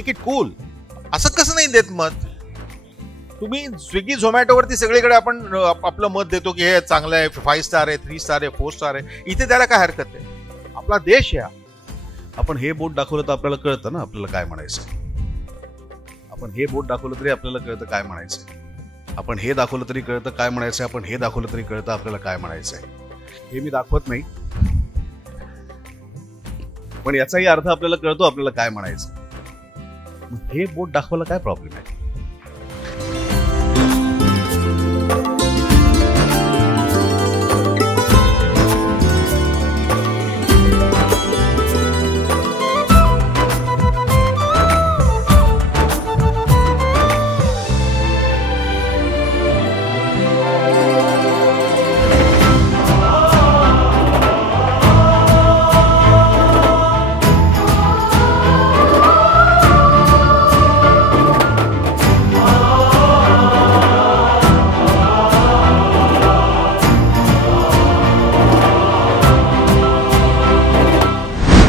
Make it cool. असं कसं नाही देत मत तुम्ही? स्विगी झोमॅटोवरती सगळीकडे आपण आपलं मत देतो की हे चांगलं आहे, 5 स्टार आहे, 3 स्टार आहे, 4 स्टार आहे. इथे त्याला काय हरकत आहे? आपला देश आहे. आपण हे बोट दाखवलं तर आपल्याला कळतं ना आपल्याला काय म्हणायचं. आपण हे बोट दाखवलं तरी आपल्याला कळतं काय म्हणायचं. आपण हे दाखवलं तरी कळतं काय म्हणायचं. आपण हे दाखवलं तरी कळतं आपल्याला काय म्हणायचंय. हे मी दाखवत नाही, पण याचाही अर्थ आपल्याला कळतो आपल्याला काय म्हणायचं. हे बोट दाखवायला काय प्रॉब्लेम आहे?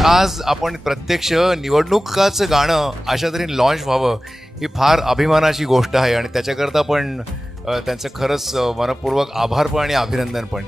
आज आपण प्रत्यक्ष निवडणुकाचं गाणं अशा तऱ्हेने लॉन्च व्हावं ही फार अभिमानाची गोष्ट आहे आणि त्याच्याकरता पण त्यांचं खरंच मनपूर्वक आभार पण आणि अभिनंदन पण.